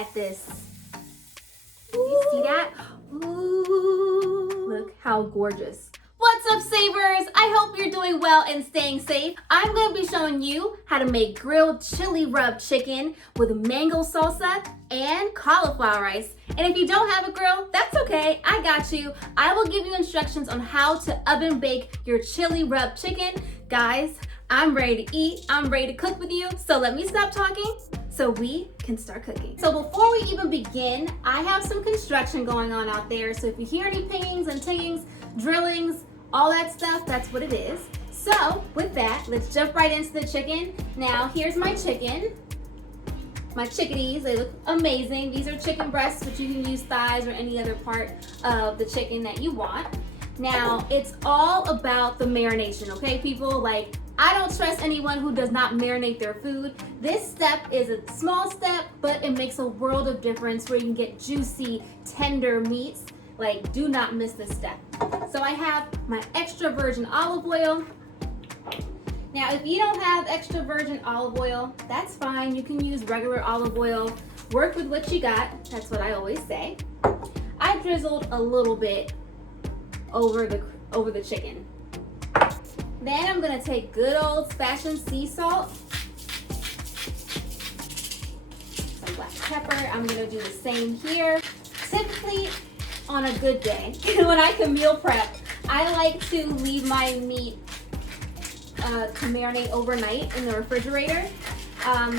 at this. You see that? Ooh, look how gorgeous. What's up, savers? I hope you're doing well and staying safe. I'm gonna be showing you how to make grilled chili rub chicken with mango salsa and cauliflower rice. And if you don't have a grill, that's okay, I got you. I will give you instructions on how to oven bake your chili rub chicken. Guys, I'm ready to eat, I'm ready to cook with you, so let me stop talking so we can start cooking. So before we even begin, I have some construction going on out there, so if you hear any pings and tingings, drillings, all that stuff, that's what it is. So with that, let's jump right into the chicken. Now here's my chicken. My chickadees, they look amazing. These are chicken breasts, but you can use thighs or any other part of the chicken that you want. Now, it's all about the marination, okay, people? Like, I don't trust anyone who does not marinate their food. This step is a small step, but it makes a world of difference where you can get juicy, tender meats. Like, do not miss this step. So I have my extra virgin olive oil. Now, if you don't have extra virgin olive oil, that's fine. You can use regular olive oil. Work with what you got. That's what I always say. I drizzled a little bit over the chicken. Then I'm gonna take good old-fashioned sea salt, some black pepper. I'm gonna do the same here. Typically, on a good day, when I can meal prep, I like to leave my meat to marinate overnight in the refrigerator.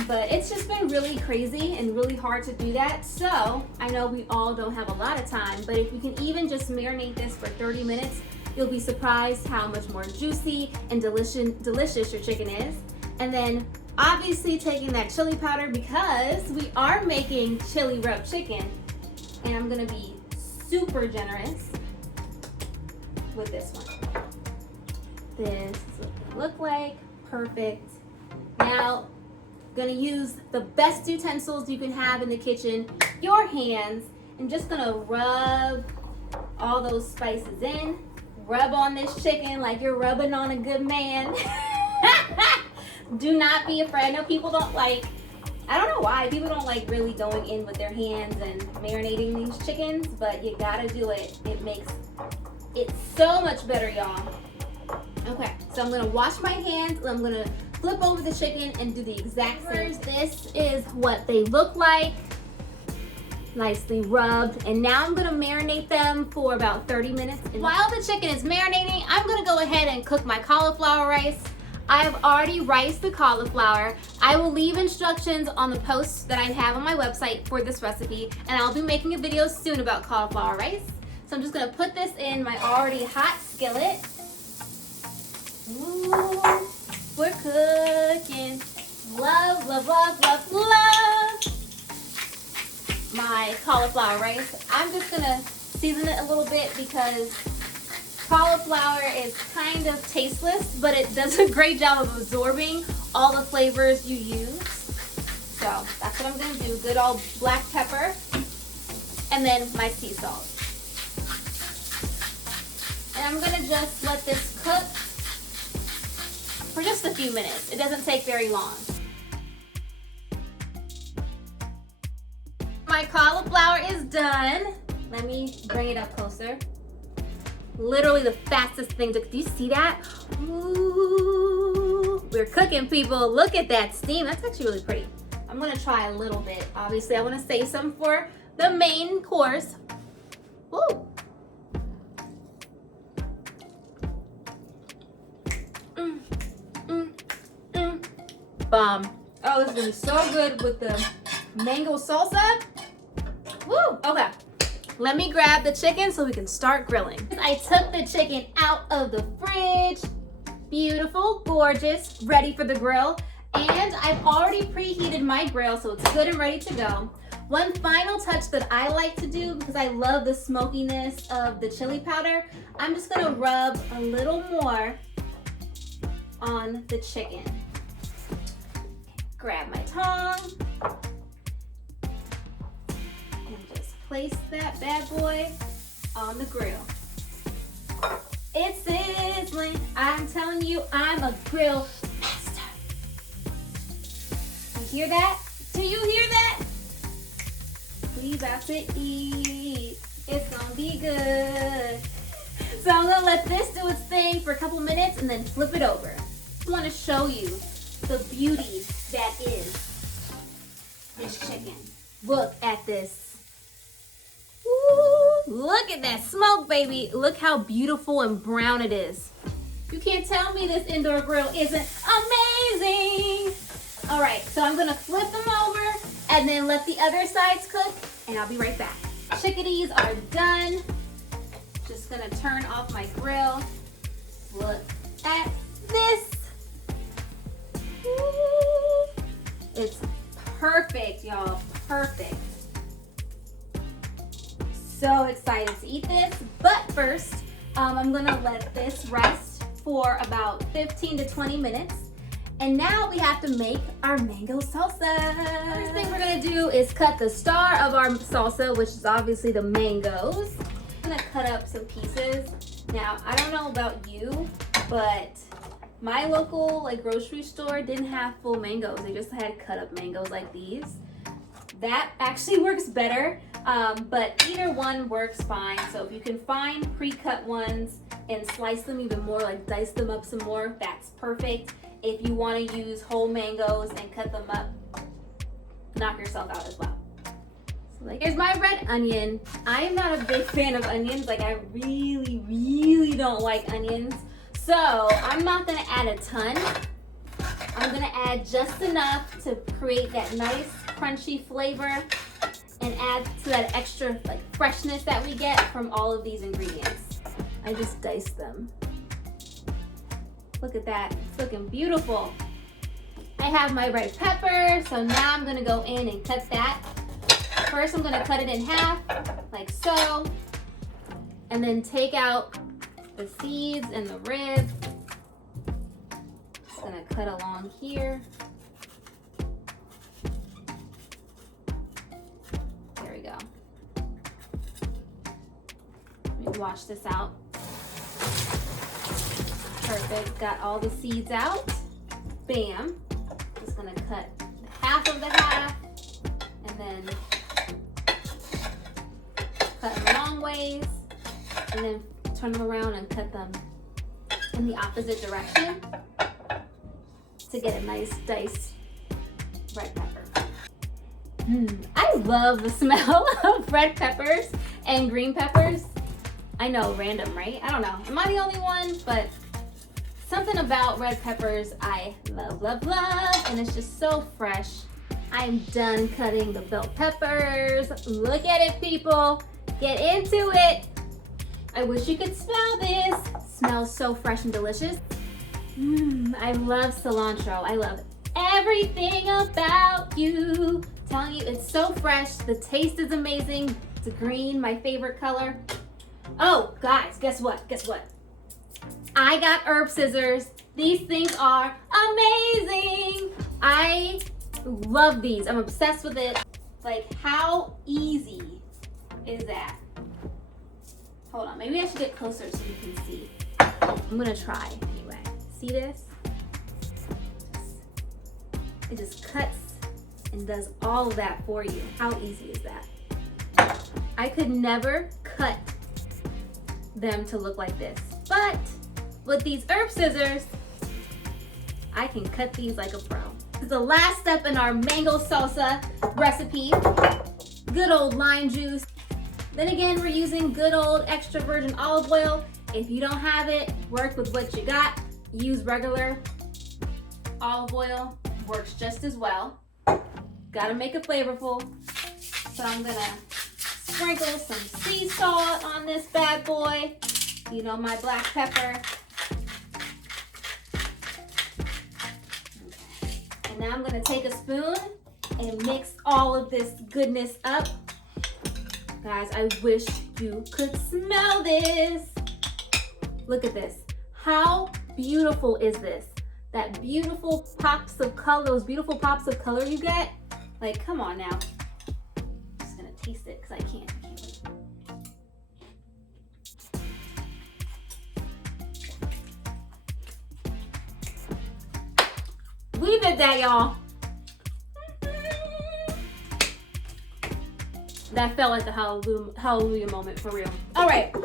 But it's just been really crazy and really hard to do that. So I know we all don't have a lot of time, but if you can even just marinate this for 30 minutes, you'll be surprised how much more juicy and delicious your chicken is. And then obviously taking that chili powder, because we are making chili rub chicken, and I'm gonna be super generous with this one. This is what it look like. Perfect. Now, gonna use the best utensils you can have in the kitchen, your hands, and just gonna rub all those spices in. Rub on this chicken like you're rubbing on a good man. Do not be afraid. I know people don't like, I don't know why, people don't like really going in with their hands and marinating these chickens, but you gotta do it. It makes it so much better, y'all. Okay, so I'm gonna wash my hands, I'm gonna flip over the chicken and do the exact same. This is what they look like, nicely rubbed. And now I'm gonna marinate them for about 30 minutes. And while the chicken is marinating, I'm gonna go ahead and cook my cauliflower rice. I have already riced the cauliflower. I will leave instructions on the post that I have on my website for this recipe, and I'll be making a video soon about cauliflower rice. So I'm just gonna put this in my already hot skillet. Ooh, we're cooking. Love, love, love, love, love my cauliflower rice. I'm just gonna season it a little bit because cauliflower is kind of tasteless, but it does a great job of absorbing all the flavors you use. So that's what I'm gonna do. Good old black pepper, and then my sea salt. And I'm gonna just let this cook for just a few minutes. It doesn't take very long. My cauliflower is done. Let me bring it up closer. Literally the fastest thing to, do you see that? Ooh, we're cooking, people. Look at that steam. That's actually really pretty. I'm gonna try a little bit. Obviously, I wanna save some for the main course. Ooh. Bomb. Oh, this is gonna be so good with the mango salsa. Woo, okay. Let me grab the chicken so we can start grilling. I took the chicken out of the fridge. Beautiful, gorgeous, ready for the grill. And I've already preheated my grill, so it's good and ready to go. One final touch that I like to do, because I love the smokiness of the chili powder, I'm just gonna rub a little more on the chicken. Grab my tongs and just place that bad boy on the grill. It's sizzling. I'm telling you, I'm a grill master. You hear that? Do you hear that? we about to eat. It's gonna be good. So I'm gonna let this do its thing for a couple minutes and then flip it over. I wanna show you the beauty that is this chicken. Look at this. Woo, look at that smoke, baby. Look how beautiful and brown it is. You can't tell me this indoor grill isn't amazing. All right, so I'm gonna flip them over and then let the other sides cook, and I'll be right back. Chickadees are done. Just gonna turn off my grill. Look at this. Woo. It's perfect, y'all, perfect. So excited to eat this, but first, I'm gonna let this rest for about 15 to 20 minutes. And now we have to make our mango salsa. First thing we're gonna do is cut the star of our salsa, which is obviously the mangoes. I'm gonna cut up some pieces. Now, I don't know about you, but my local grocery store didn't have full mangoes. They just had cut up mangoes like these. That actually works better, but either one works fine. So if you can find pre-cut ones and slice them even more, dice them up some more, that's perfect. If you want to use whole mangoes and cut them up, knock yourself out as well. So here's my red onion. I am not a big fan of onions. I really don't like onions. So I'm not gonna add a ton. I'm gonna add just enough to create that nice crunchy flavor and add to that extra freshness that we get from all of these ingredients. I just diced them. Look at that, it's looking beautiful. I have my red pepper, so now I'm gonna go in and cut that. First, I'm gonna cut it in half, like so, and then take out the seeds and the ribs. Just gonna cut along here. There we go. Let me wash this out. Perfect, got all the seeds out. Bam. Just gonna cut half of the half and then cut them long ways and then turn them around and cut them in the opposite direction to get a nice diced red pepper. I love the smell of red peppers and green peppers. I know, random, right? I don't know. Am I the only one? But something about red peppers I love, and it's just so fresh. I am done cutting the bell peppers. Look at it, people. Get into it. I wish you could smell this. It smells so fresh and delicious. I love cilantro. I love everything about you. I'm telling you, it's so fresh. The taste is amazing. It's green, my favorite color. Oh, guys, guess what? I got herb scissors. These things are amazing. I love these. I'm obsessed with it. How easy is that? Hold on, maybe I should get closer so you can see. I'm gonna try anyway. See this? It just cuts and does all of that for you. How easy is that? I could never cut them to look like this, but with these herb scissors, I can cut these like a pro. This is the last step in our mango salsa recipe. Good old lime juice. Then again, we're using good old extra virgin olive oil. If you don't have it, work with what you got. Use regular olive oil, works just as well. Gotta make it flavorful. So I'm gonna sprinkle some sea salt on this bad boy. You know, my black pepper. Okay. And now I'm gonna take a spoon and mix all of this goodness up. Guys, I wish you could smell this. Look at this. How beautiful is this? That beautiful pops of color, those beautiful pops of color you get. Come on now. I'm just gonna taste it because I can't wait. We did that, y'all. That felt like the hallelujah moment for real. All right,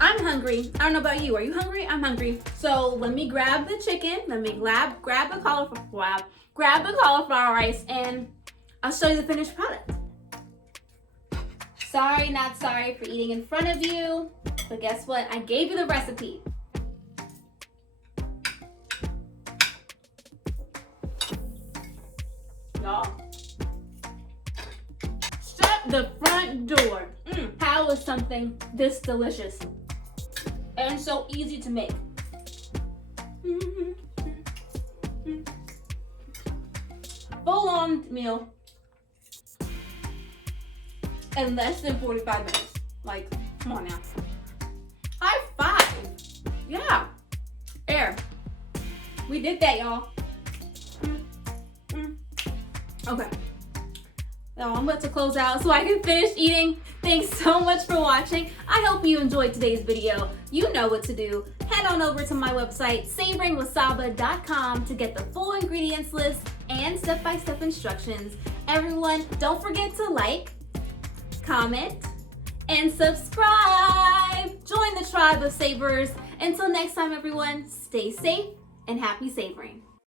I'm hungry. I don't know about you. Are you hungry? I'm hungry. So let me grab the chicken. Let me grab the cauliflower. Grab the cauliflower rice, and I'll show you the finished product. Sorry, not sorry for eating in front of you, but guess what? I gave you the recipe. Y'all, shut the front door. How is something this delicious and so easy to make? Full-on meal in less than 45 minutes. Like, come on now. High five. Yeah. Air. We did that, y'all. Okay. Now I'm about to close out so I can finish eating. Thanks so much for watching. I hope you enjoyed today's video. You know what to do. Head on over to my website, savoringwithsaba.com, to get the full ingredients list and step-by-step instructions. Everyone, don't forget to like, comment, and subscribe. Join the tribe of savers. Until next time, everyone, stay safe and happy savoring.